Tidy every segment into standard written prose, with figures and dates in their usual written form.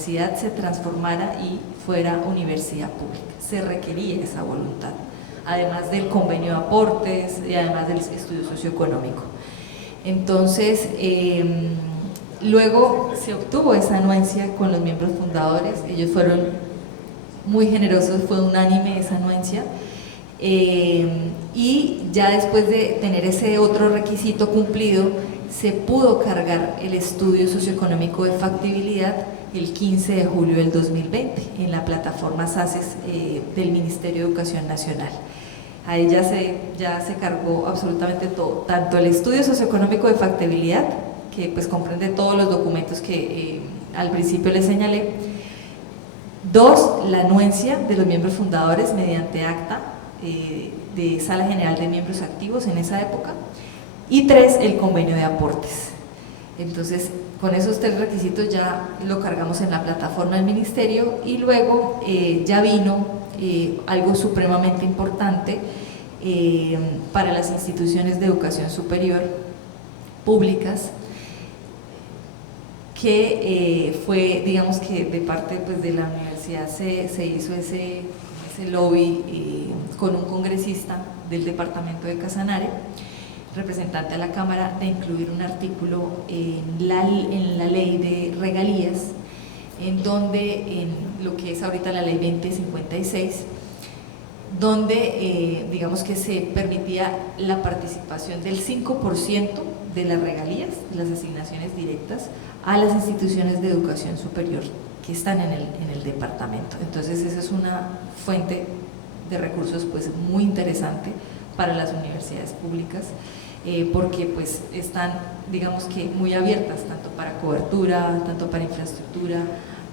universidad se transformara y fuera universidad pública. Se requería esa voluntad, además del convenio de aportes y además del estudio socioeconómico. Entonces, luego se obtuvo esa anuencia con los miembros fundadores, ellos fueron muy generosos, fue unánime esa anuencia, y ya después de tener ese otro requisito cumplido, se pudo cargar el estudio socioeconómico de factibilidad el 15 de julio del 2020 en la plataforma SACES del Ministerio de Educación Nacional. Ahí ya se cargó absolutamente todo, tanto el estudio socioeconómico de factibilidad, que pues comprende todos los documentos que al principio les señalé. 2, la anuencia de los miembros fundadores mediante acta de Sala General de Miembros Activos en esa época. Y 3, el convenio de aportes. Entonces, con esos 3 requisitos ya lo cargamos en la plataforma del Ministerio y luego ya vino algo supremamente importante para las instituciones de educación superior públicas, que fue, digamos que de parte pues, de la universidad se hizo ese lobby con un congresista del departamento de Casanare, representante a la Cámara, de incluir un artículo en la ley de regalías, en donde, en lo que es ahorita la ley 2056, donde digamos que se permitía la participación del 5% de las regalías, de las asignaciones directas, a las instituciones de educación superior que están en el departamento. Entonces esa es una fuente de recursos pues muy interesante para las universidades públicas, porque pues están, digamos que muy abiertas, tanto para cobertura, tanto para infraestructura,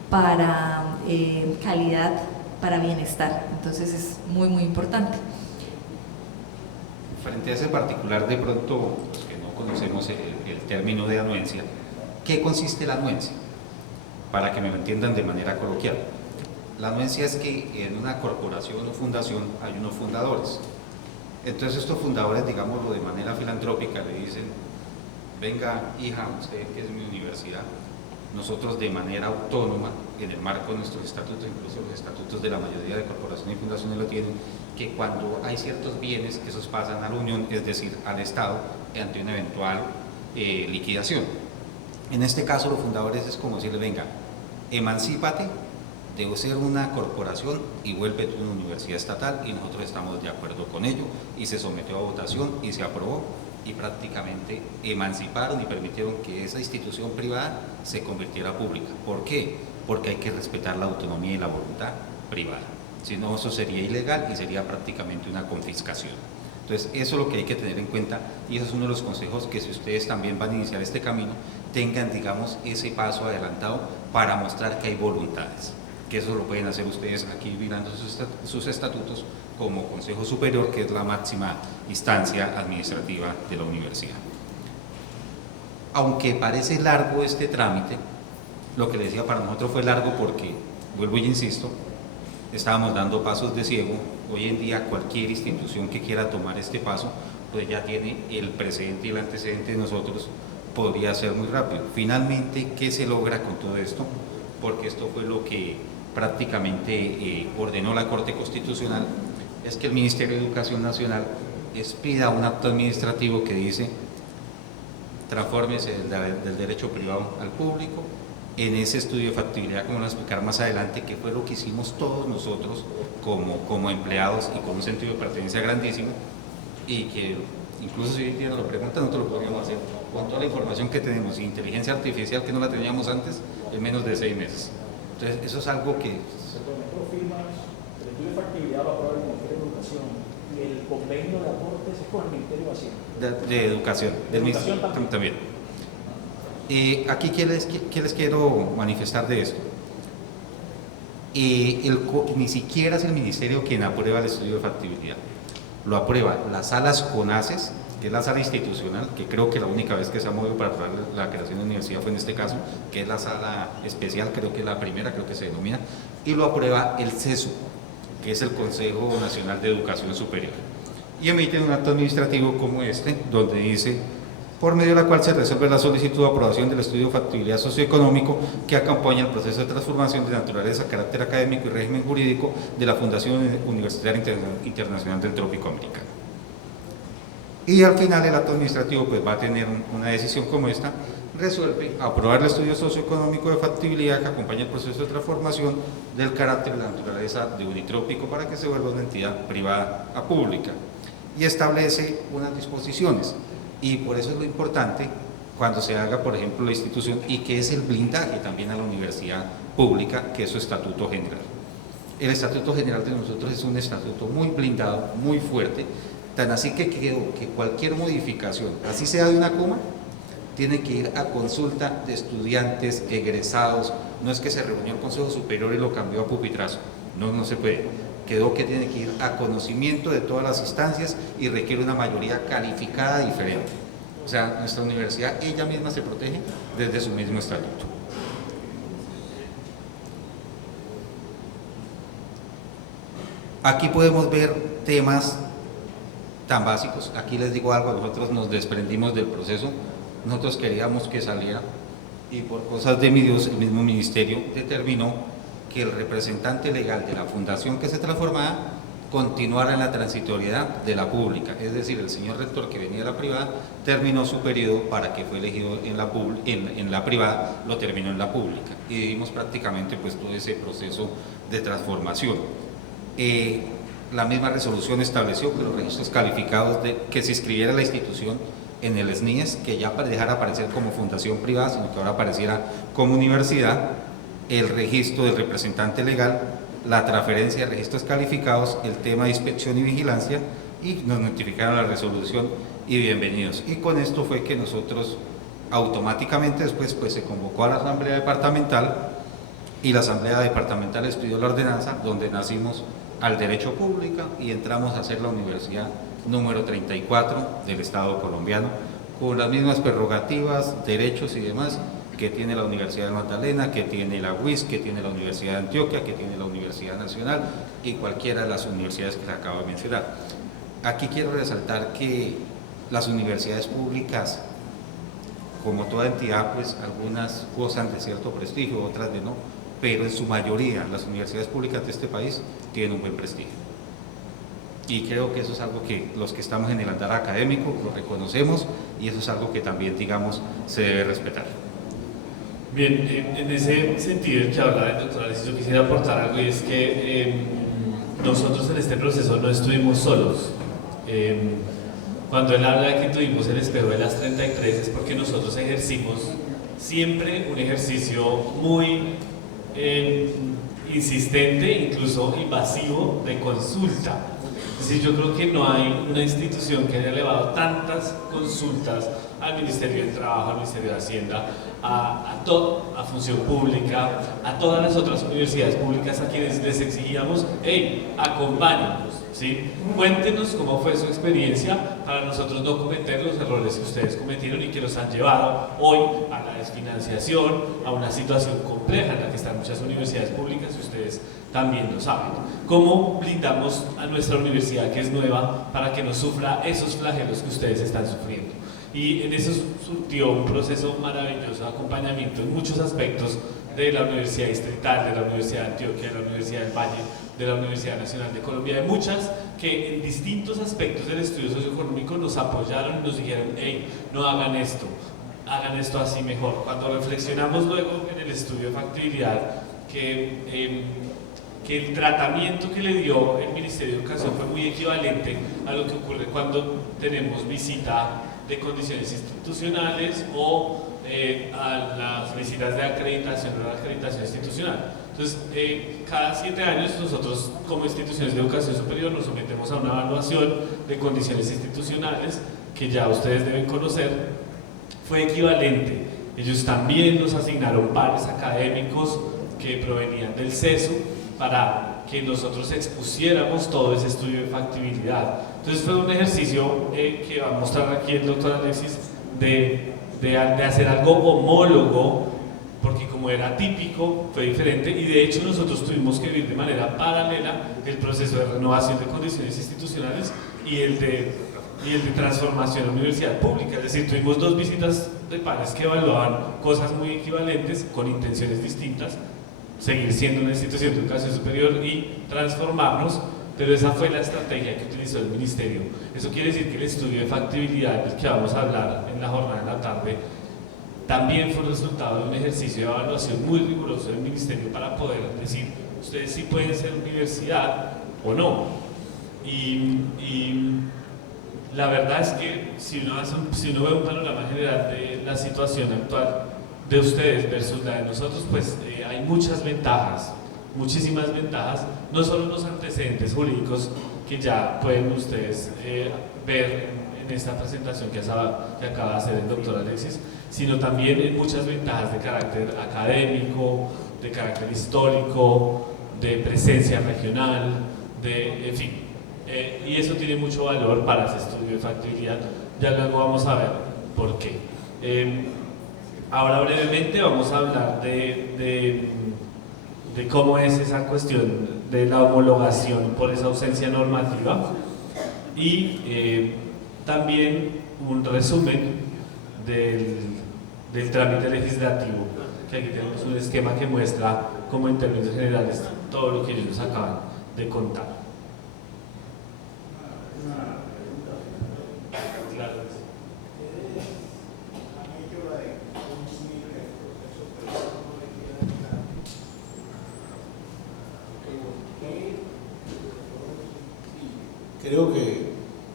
para calidad, para bienestar. Entonces es muy importante. Frente a ese particular, de pronto, los que no conocemos el término de anuencia, ¿qué consiste la anuencia? Para que me lo entiendan de manera coloquial. La anuencia es que en una corporación o fundación hay unos fundadores. Entonces estos fundadores, digámoslo de manera filantrópica, le dicen: venga, hija, usted que es mi universidad, nosotros de manera autónoma, en el marco de nuestros estatutos, incluso los estatutos de la mayoría de corporaciones y fundaciones lo tienen, que cuando hay ciertos bienes, que esos pasan a la Unión, es decir, al Estado, ante una eventual liquidación. En este caso, los fundadores es como decirle: venga, emancípate de ser una corporación y vuélvete una universidad estatal, y nosotros estamos de acuerdo con ello, y se sometió a votación y se aprobó, y prácticamente emanciparon y permitieron que esa institución privada se convirtiera pública. ¿Por qué? Porque hay que respetar la autonomía y la voluntad privada, si no eso sería ilegal y sería prácticamente una confiscación. Entonces eso es lo que hay que tener en cuenta, y eso es uno de los consejos, que si ustedes también van a iniciar este camino, tengan, digamos, ese paso adelantado para mostrar que hay voluntades, que eso lo pueden hacer ustedes aquí mirando sus estatutos como Consejo Superior, que es la máxima instancia administrativa de la universidad. Aunque parece largo este trámite, lo que les decía, para nosotros fue largo porque, vuelvo y insisto, estábamos dando pasos de ciego. Hoy en día cualquier institución que quiera tomar este paso, pues ya tiene el precedente y el antecedente de nosotros, podría ser muy rápido. Finalmente, ¿qué se logra con todo esto? Porque esto fue lo que prácticamente ordenó la Corte Constitucional, es que el Ministerio de Educación Nacional expida un acto administrativo que dice: transfórmese del derecho privado al público. En ese estudio de factibilidad, como lo voy a explicar más adelante, que fue lo que hicimos todos nosotros como empleados y con un sentido de pertenencia grandísimo, y que incluso si hoy en día nos lo preguntan, nosotros lo podríamos hacer con toda la información que tenemos, y inteligencia artificial que no la teníamos antes, en menos de 6 meses. Entonces eso es algo que… El estudio de factibilidad lo aprueba el Ministerio de Educación, y el convenio de aportes es con el Ministerio de Hacienda. De Educación, del Educación también. Aquí, ¿qué les quiero manifestar de esto? Ni siquiera es el Ministerio quien aprueba el estudio de factibilidad, lo aprueba las salas CONACES, que es la sala institucional, que creo que la única vez que se ha movido para aprobar la creación de universidad fue en este caso, que es la sala especial, creo que es la primera, creo que se denomina, y lo aprueba el CESU, que es el Consejo Nacional de Educación Superior, y emiten un acto administrativo como este, donde dice: por medio de la cual se resuelve la solicitud de aprobación del estudio de factibilidad socioeconómico que acompaña el proceso de transformación de naturaleza, carácter académico y régimen jurídico de la Fundación Universitaria Internacional del Trópico Americano. Y al final el acto administrativo pues va a tener una decisión como esta: resuelve aprobar el estudio socioeconómico de factibilidad que acompaña el proceso de transformación del carácter de la naturaleza de unitrópico para que se vuelva una entidad privada a pública, y establece unas disposiciones. Y por eso es lo importante cuando se haga, por ejemplo, la institución, y que es el blindaje también a la universidad pública, que es su estatuto general. El estatuto general de nosotros es un estatuto muy blindado, muy fuerte, tan así que quedó que cualquier modificación, así sea de una coma, tiene que ir a consulta de estudiantes, egresados. No es que se reunió el Consejo Superior y lo cambió a pupitrazo, no se puede. Quedó que tiene que ir a conocimiento de todas las instancias y requiere una mayoría calificada diferente. O sea, nuestra universidad ella misma se protege desde su mismo estatuto. Aquí podemos ver temas tan básicos. Aquí les digo algo: nosotros nos desprendimos del proceso, nosotros queríamos que saliera, y por cosas de mi Dios, el mismo ministerio determinó que el representante legal de la fundación que se transformaba continuara en la transitoriedad de la pública, es decir, el señor rector que venía de la privada terminó su periodo para que fue elegido en la privada, lo terminó en la pública, y vivimos prácticamente pues todo ese proceso de transformación. La misma resolución estableció que los registros calificados que se inscribiera la institución en el SNIES, que ya dejara aparecer como fundación privada, sino que ahora apareciera como universidad, el registro del representante legal, la transferencia de registros calificados, el tema de inspección y vigilancia, y nos notificaron la resolución y bienvenidos. Y con esto fue que nosotros automáticamente después pues se convocó a la asamblea departamental, y la asamblea departamental estudió la ordenanza donde nacimos al derecho público y entramos a ser la universidad número 34 del Estado colombiano, con las mismas prerrogativas, derechos y demás que tiene la Universidad de Magdalena, que tiene la UIS, que tiene la Universidad de Antioquia, que tiene la Universidad Nacional y cualquiera de las universidades que les acabo de mencionar. Aquí quiero resaltar que las universidades públicas, como toda entidad, pues algunas gozan de cierto prestigio, otras de no, pero en su mayoría las universidades públicas de este país tienen un buen prestigio. Y creo que eso es algo que los que estamos en el andar académico lo reconocemos, y eso es algo que también, digamos, se debe respetar. Bien, en ese sentido en que habla el doctor Alexis, yo quisiera aportar algo, y es que nosotros en este proceso no estuvimos solos. Cuando él habla de que tuvimos el espejo de las 33 es porque nosotros ejercimos siempre un ejercicio muy insistente, incluso invasivo, de consulta. Es decir, yo creo que no hay una institución que haya elevado tantas consultas al Ministerio de Trabajo, al Ministerio de Hacienda, a Función Pública, a todas las otras universidades públicas a quienes les exigíamos: hey, acompáñenos, ¿sí? Cuéntenos cómo fue su experiencia para nosotros no cometer los errores que ustedes cometieron y que nos han llevado hoy a la desfinanciación, a una situación compleja en la que están muchas universidades públicas, y ustedes también lo saben. ¿Cómo blindamos a nuestra universidad, que es nueva, para que no sufra esos flagelos que ustedes están sufriendo? Y en eso surtió un proceso maravilloso de acompañamiento en muchos aspectos de la Universidad Distrital, de la Universidad de Antioquia, de la Universidad del Valle, de la Universidad Nacional de Colombia, de muchas que en distintos aspectos del estudio socioeconómico nos apoyaron y nos dijeron: hey, no hagan esto así mejor. Cuando reflexionamos luego en el estudio de factibilidad, que el tratamiento que le dio el Ministerio de Educación fue muy equivalente a lo que ocurre cuando tenemos visita de condiciones institucionales o a las visitas de acreditación o la acreditación institucional. Entonces, cada 7 años nosotros como instituciones de educación superior nos sometemos a una evaluación de condiciones institucionales que ya ustedes deben conocer. Fue equivalente. Ellos también nos asignaron pares académicos que provenían del CESU para que nosotros expusiéramos todo ese estudio de factibilidad. Entonces fue un ejercicio que va a mostrar aquí el doctor Alexis de hacer algo homólogo, porque como era típico, fue diferente, y de hecho nosotros tuvimos que vivir de manera paralela el proceso de renovación de condiciones institucionales y el de y el de transformación a universidad pública. Es decir, tuvimos dos visitas de pares que evaluaban cosas muy equivalentes con intenciones distintas, seguir siendo una institución de educación superior y transformarnos, pero esa fue la estrategia que utilizó el ministerio. Eso quiere decir que el estudio de factibilidad del que vamos a hablar en la jornada de la tarde también fue resultado de un ejercicio de evaluación muy riguroso del ministerio para poder decir, ustedes sí pueden ser universidad o no. Y la verdad es que si uno ve un panorama general de la situación actual de ustedes versus la de nosotros, pues hay muchas ventajas, muchísimas ventajas, no solo los antecedentes jurídicos que ya pueden ustedes ver en esta presentación que acaba de hacer el doctor Alexis, sino también en muchas ventajas de carácter académico, de carácter histórico, de presencia regional, en fin. Y eso tiene mucho valor para ese estudio de factibilidad. Ya luego vamos a ver por qué. Ahora brevemente vamos a hablar de cómo es esa cuestión de la homologación por esa ausencia normativa y también un resumen del trámite legislativo, que aquí tenemos un esquema que muestra como en términos generales todo lo que ellos nos acaban de contar. Claro. Creo que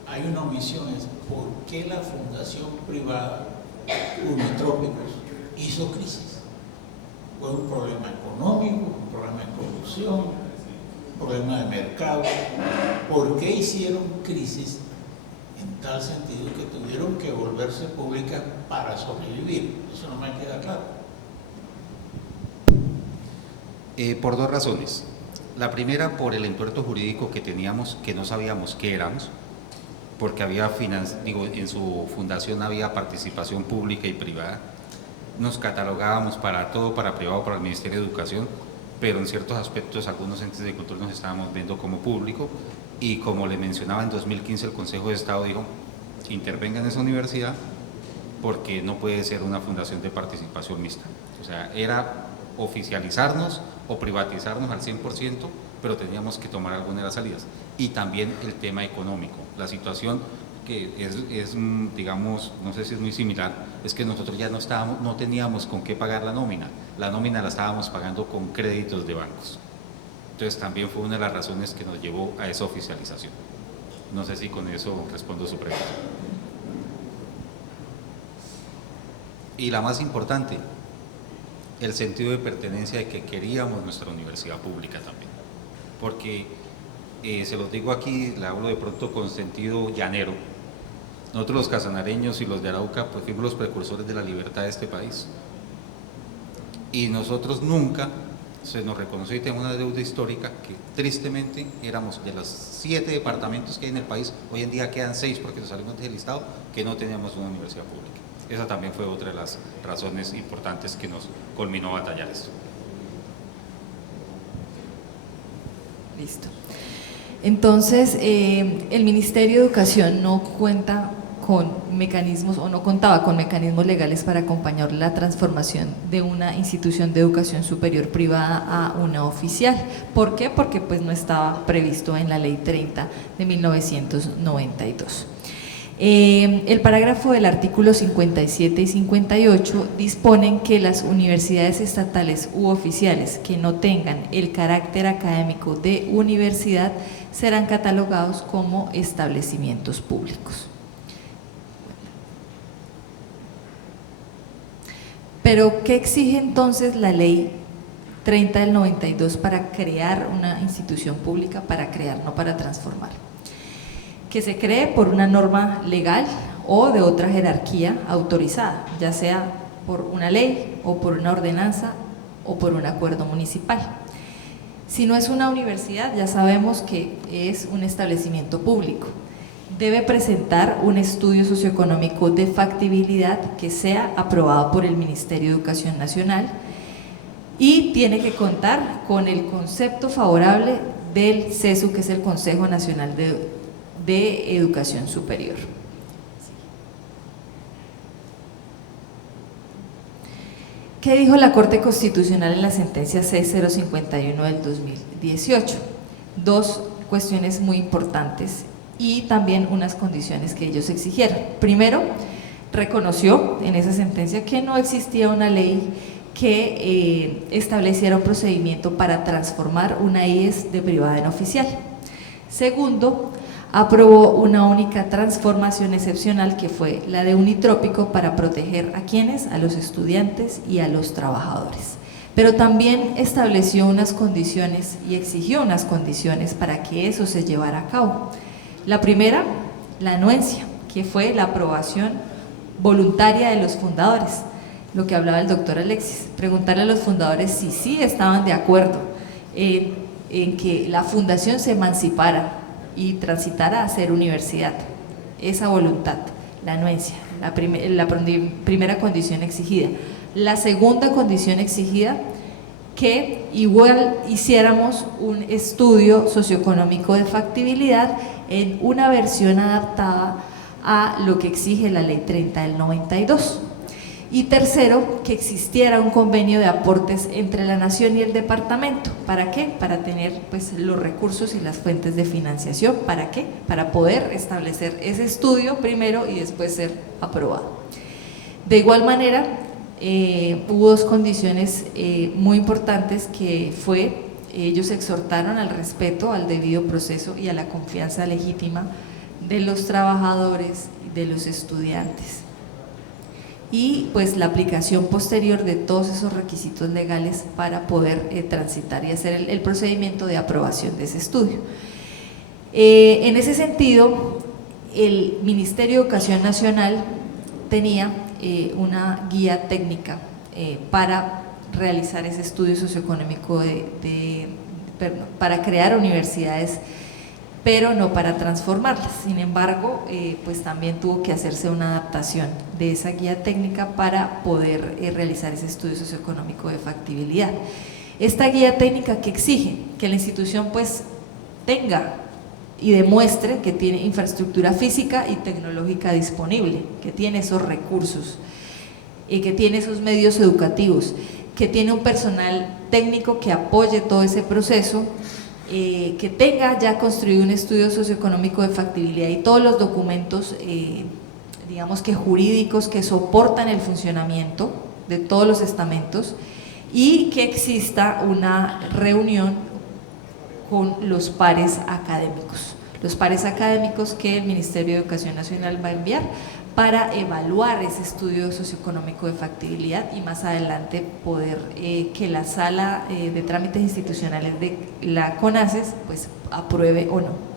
hay una omisión, es por qué la fundación privada Unitrópicos hizo crisis. Fue un problema económico, un problema de producción, un problema de mercado. ¿Por qué hicieron crisis? En tal sentido que tuvieron que volverse públicas para sobrevivir. Eso no me queda claro. Por dos razones. La primera, por el entuerto jurídico que teníamos, que no sabíamos qué éramos, porque en su fundación había participación pública y privada. Nos catalogábamos para todo, para privado, para el Ministerio de Educación, pero en ciertos aspectos algunos entes de control nos estábamos viendo como público, y como le mencionaba, en 2015 el Consejo de Estado dijo, intervenga en esa universidad porque no puede ser una fundación de participación mixta. O sea, era oficializarnos o privatizarnos al 100%, pero teníamos que tomar alguna de las salidas. Y también el tema económico, la situación que es digamos, no sé si es muy similar, es que nosotros ya no teníamos con qué pagar la nómina la estábamos pagando con créditos de bancos. Entonces también fue una de las razones que nos llevó a esa oficialización. No sé si con eso respondo su pregunta. Y la más importante, el sentido de pertenencia de que queríamos nuestra universidad pública también, porque se los digo aquí, le hablo de pronto con sentido llanero. Nosotros los casanareños y los de Arauca pues fuimos los precursores de la libertad de este país, y nosotros nunca se nos reconoció, y tenemos una deuda histórica que tristemente éramos de los 7 departamentos que hay en el país, hoy en día quedan 6 porque nos salimos del listado, que no teníamos una universidad pública. Esa también fue otra de las razones importantes que nos culminó a batallar esto. Listo. Entonces, el Ministerio de Educación no cuenta con mecanismos o no contaba con mecanismos legales para acompañar la transformación de una institución de educación superior privada a una oficial. ¿Por qué? Porque pues no estaba previsto en la Ley 30 de 1992. El parágrafo del artículo 57 y 58 disponen que las universidades estatales u oficiales que no tengan el carácter académico de universidad serán catalogados como establecimientos públicos. Pero, ¿qué exige entonces la Ley 30 del 92 para crear una institución pública? Para crear, no para transformar. Que se cree por una norma legal o de otra jerarquía autorizada, ya sea por una ley o por una ordenanza o por un acuerdo municipal. Si no es una universidad, ya sabemos que es un establecimiento público. Debe presentar un estudio socioeconómico de factibilidad que sea aprobado por el Ministerio de Educación Nacional y tiene que contar con el concepto favorable del CESU, que es el Consejo Nacional de de educación superior. ¿Qué dijo la Corte Constitucional en la sentencia C051 del 2018? Dos cuestiones muy importantes y también unas condiciones que ellos exigieron. Primero, reconoció en esa sentencia que no existía una ley que estableciera un procedimiento para transformar una IES de privada en oficial. Segundo, aprobó una única transformación excepcional que fue la de Unitrópico para proteger a quienes, a los estudiantes y a los trabajadores. Pero también estableció unas condiciones y exigió unas condiciones para que eso se llevara a cabo. La primera, la anuencia, que fue la aprobación voluntaria de los fundadores, lo que hablaba el doctor Alexis, preguntarle a los fundadores si sí estaban de acuerdo en que la fundación se emancipara y transitara a ser universidad. Esa voluntad, la anuencia, la primera condición exigida. La segunda condición exigida, que igual hiciéramos un estudio socioeconómico de factibilidad en una versión adaptada a lo que exige la Ley 30 del 92. Y tercero, que existiera un convenio de aportes entre la Nación y el departamento. ¿Para qué? Para tener pues los recursos y las fuentes de financiación. ¿Para qué? Para poder establecer ese estudio primero y después ser aprobado. De igual manera, hubo dos condiciones muy importantes que fue, ellos exhortaron al respeto, al debido proceso y a la confianza legítima de los trabajadores y de los estudiantes. Y pues la aplicación posterior de todos esos requisitos legales para poder transitar y hacer el procedimiento de aprobación de ese estudio. En ese sentido, el Ministerio de Educación Nacional tenía una guía técnica para realizar ese estudio socioeconómico para crear universidades, pero no para transformarlas. Sin embargo, pues también tuvo que hacerse una adaptación de esa guía técnica para poder realizar ese estudio socioeconómico de factibilidad. Esta guía técnica que exige que la institución pues tenga y demuestre que tiene infraestructura física y tecnológica disponible, que tiene esos recursos, que tiene esos medios educativos, que tiene un personal técnico que apoye todo ese proceso, que tenga ya construido un estudio socioeconómico de factibilidad y todos los documentos, digamos que jurídicos, que soportan el funcionamiento de todos los estamentos, y que exista una reunión con los pares académicos. Los pares académicos que el Ministerio de Educación Nacional va a enviar para evaluar ese estudio socioeconómico de factibilidad y más adelante poder que la sala de trámites institucionales de la CONACES pues apruebe o no.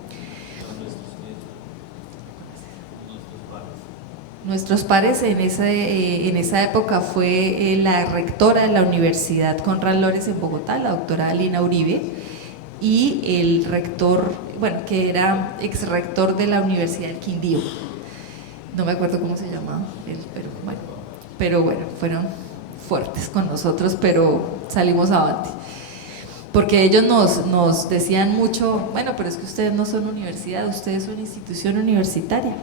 Nuestros pares en esa época fue la rectora de la Universidad Conrad Lores en Bogotá, la doctora Alina Uribe, y el rector, bueno, que era ex rector de la Universidad del Quindío. No me acuerdo cómo se llamaba, pero bueno, fueron fuertes con nosotros, pero salimos avante. Porque ellos nos decían mucho, bueno, pero es que ustedes no son universidad, ustedes son institución universitaria.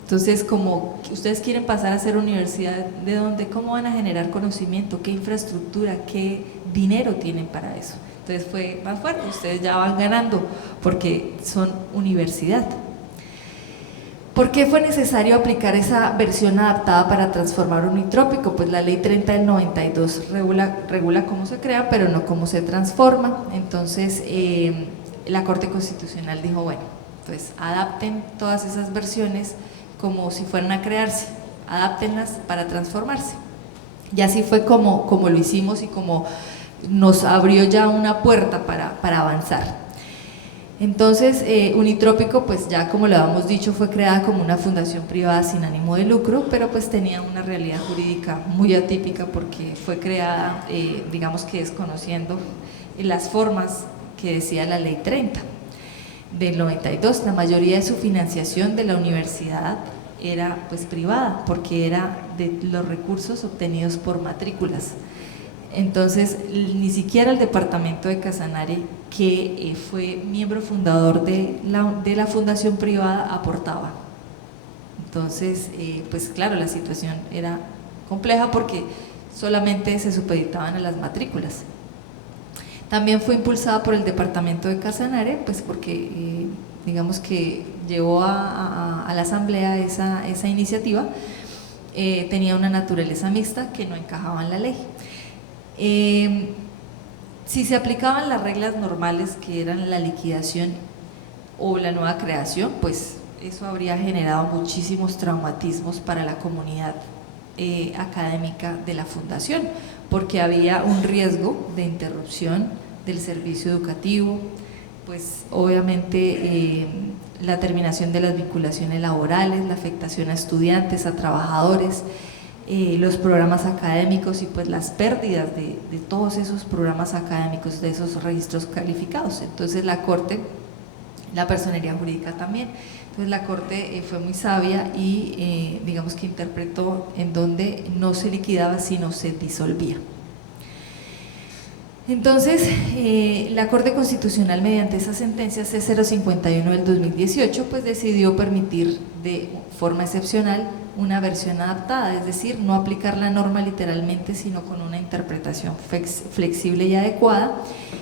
Entonces, como ustedes quieren pasar a ser universidad, ¿de dónde? ¿Cómo van a generar conocimiento? ¿Qué infraestructura? ¿Qué dinero tienen para eso? Entonces fue más fuerte, ustedes ya van ganando porque son universidad. ¿Por qué fue necesario aplicar esa versión adaptada para transformar Unitrópico? Pues la Ley 30 del 92 regula cómo se crea, pero no cómo se transforma. Entonces, la Corte Constitucional dijo, bueno, pues adapten todas esas versiones como si fueran a crearse, adáptenlas para transformarse. Y así fue como lo hicimos y como nos abrió ya una puerta para avanzar. Entonces, Unitrópico, pues ya como lo habíamos dicho, fue creada como una fundación privada sin ánimo de lucro, pero pues tenía una realidad jurídica muy atípica porque fue creada, digamos que desconociendo las formas que decía la Ley 30 del 92. La mayoría de su financiación de la universidad era pues privada, porque era de los recursos obtenidos por matrículas. Entonces, ni siquiera el departamento de Casanare, que fue miembro fundador de la fundación privada, aportaba. Entonces, pues claro, la situación era compleja porque solamente se supeditaban a las matrículas. También fue impulsada por el departamento de Casanare, pues porque digamos que llevó a la asamblea esa iniciativa. Tenía una naturaleza mixta que no encajaba en la ley. Si se aplicaban las reglas normales, que eran la liquidación o la nueva creación, pues eso habría generado muchísimos traumatismos para la comunidad académica de la fundación, porque había un riesgo de interrupción del servicio educativo, pues obviamente la terminación de las vinculaciones laborales, la afectación a estudiantes, a trabajadores, los programas académicos y pues las pérdidas de todos esos programas académicos, de esos registros calificados. Entonces la Corte, la personería jurídica también, entonces la Corte fue muy sabia y digamos que interpretó en donde no se liquidaba sino se disolvía. Entonces, la Corte Constitucional, mediante esa sentencia C051 del 2018, pues decidió permitir de forma excepcional una versión adaptada, es decir, no aplicar la norma literalmente, sino con una interpretación flexible y adecuada,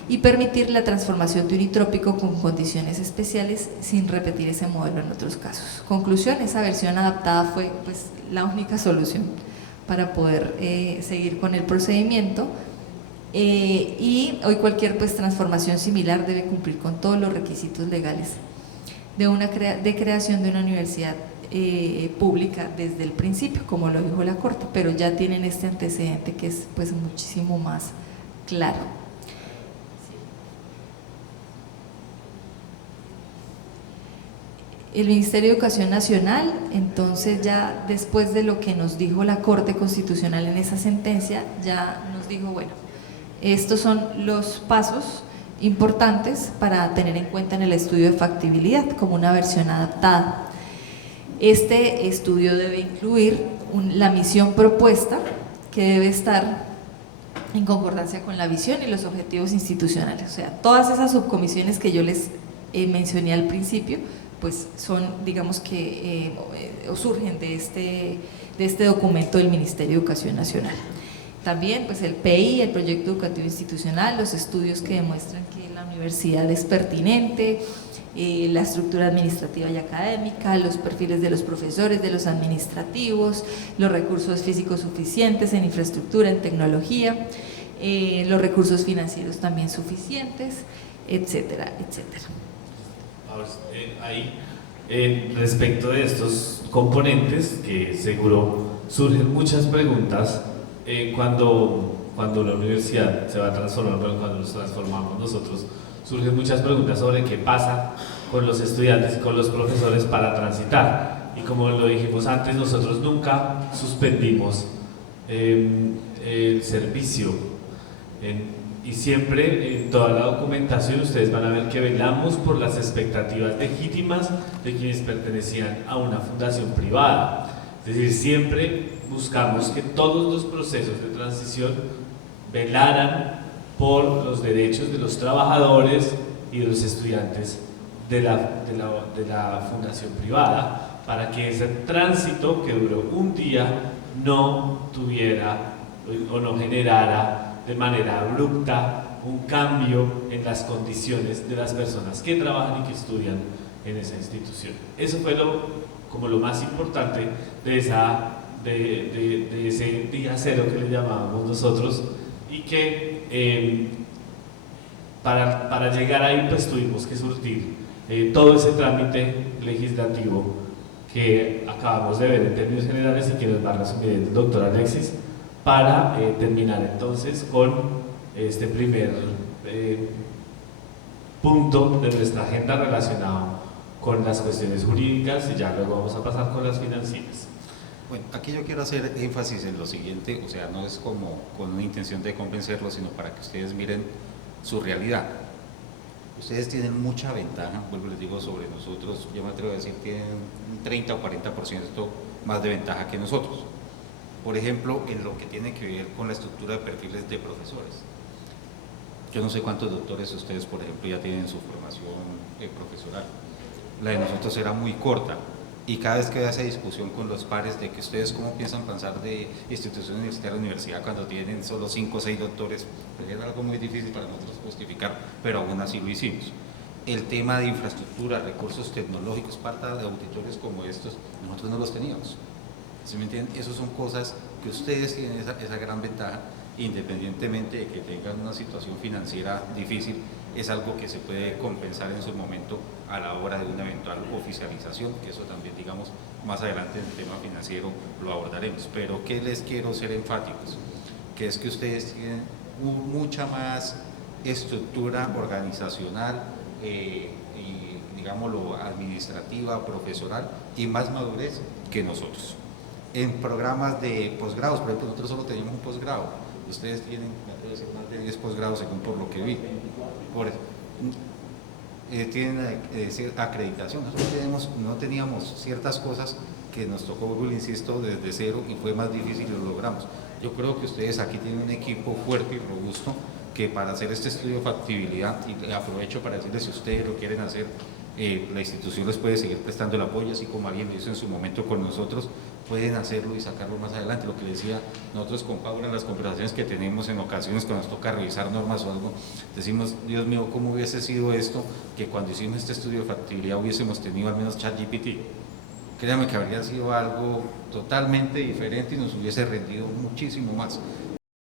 y permitir la transformación de unitrópico con condiciones especiales sin repetir ese modelo en otros casos. Conclusión, esa versión adaptada fue pues la única solución para poder seguir con el procedimiento. Y hoy cualquier pues transformación similar debe cumplir con todos los requisitos legales de creación de una universidad pública desde el principio, como lo dijo la Corte, pero ya tienen este antecedente que es pues muchísimo más claro. El Ministerio de Educación Nacional, entonces ya después de lo que nos dijo la Corte Constitucional en esa sentencia, ya nos dijo, bueno, estos son los pasos importantes para tener en cuenta en el estudio de factibilidad como una versión adaptada. Este estudio debe incluir la misión propuesta, que debe estar en concordancia con la visión y los objetivos institucionales. O sea, todas esas subcomisiones que yo les mencioné al principio, pues son, digamos que, surgen de este documento del Ministerio de Educación Nacional. También pues el PI, el proyecto educativo institucional, los estudios que demuestran que la universidad es pertinente, la estructura administrativa y académica, los perfiles de los profesores, de los administrativos, los recursos físicos suficientes en infraestructura, en tecnología, los recursos financieros también suficientes, etcétera, etcétera. Ahora, respecto de estos componentes, que seguro surgen muchas preguntas, cuando la universidad se va a transformar, pero cuando nos transformamos nosotros, surgen muchas preguntas sobre qué pasa con los estudiantes y con los profesores para transitar. Y como lo dijimos antes, nosotros nunca suspendimos el servicio. Y siempre en toda la documentación ustedes van a ver que velamos por las expectativas legítimas de quienes pertenecían a una fundación privada. Es decir, siempre buscamos que todos los procesos de transición velaran por los derechos de los trabajadores y de los estudiantes de la fundación privada, para que ese tránsito que duró un día no tuviera o no generara de manera abrupta un cambio en las condiciones de las personas que trabajan y que estudian en esa institución. Eso fue como lo más importante de ese día cero que le llamábamos nosotros, y que para llegar ahí pues tuvimos que surtir todo ese trámite legislativo que acabamos de ver en términos generales y que nos va a resumir el doctor Alexis, para terminar entonces con este primer punto de nuestra agenda relacionado con las cuestiones jurídicas, y ya luego vamos a pasar con las financieras. Bueno, aquí yo quiero hacer énfasis en lo siguiente, o sea, no es como con una intención de convencerlos, sino para que ustedes miren su realidad. Ustedes tienen mucha ventaja, vuelvo les digo, sobre nosotros, yo me atrevo a decir, tienen un 30 o 40% más de ventaja que nosotros. Por ejemplo, en lo que tiene que ver con la estructura de perfiles de profesores. Yo no sé cuántos doctores ustedes, por ejemplo, ya tienen su formación profesoral. La de nosotros era muy corta. Y cada vez que había esa discusión con los pares de que ustedes cómo piensan pasar de institución universitaria a universidad cuando tienen solo 5 o 6 doctores, pues era algo muy difícil para nosotros justificar, pero aún así lo hicimos. El tema de infraestructura, recursos tecnológicos, parte de auditorios como estos, nosotros no los teníamos. ¿Sí me entienden? Esas son cosas que ustedes tienen esa gran ventaja, independientemente de que tengan una situación financiera difícil, es algo que se puede compensar en su momento a la hora de una eventual oficialización, que eso también, digamos, más adelante en el tema financiero lo abordaremos. Pero ¿qué les quiero ser enfáticos? Que es que ustedes tienen mucha más estructura organizacional y, digámoslo, administrativa, profesional y más madurez que nosotros. En programas de posgrados, por ejemplo, nosotros solo teníamos un posgrado, ustedes tienen más de 10 posgrados según por lo que vi. Por eso, tienen acreditación, nosotros no teníamos ciertas cosas que nos tocó, insisto, desde cero y fue más difícil y lo logramos. Yo creo que ustedes aquí tienen un equipo fuerte y robusto que para hacer este estudio de factibilidad, y aprovecho para decirles si ustedes lo quieren hacer, la institución les puede seguir prestando el apoyo, así como alguien lo hizo en su momento con nosotros, pueden hacerlo y sacarlo más adelante. Lo que decía, nosotros con Paula en las conversaciones que tenemos en ocasiones cuando nos toca revisar normas o algo, decimos, Dios mío, ¿cómo hubiese sido esto que cuando hicimos este estudio de factibilidad hubiésemos tenido al menos ChatGPT? Créanme que habría sido algo totalmente diferente y nos hubiese rendido muchísimo más.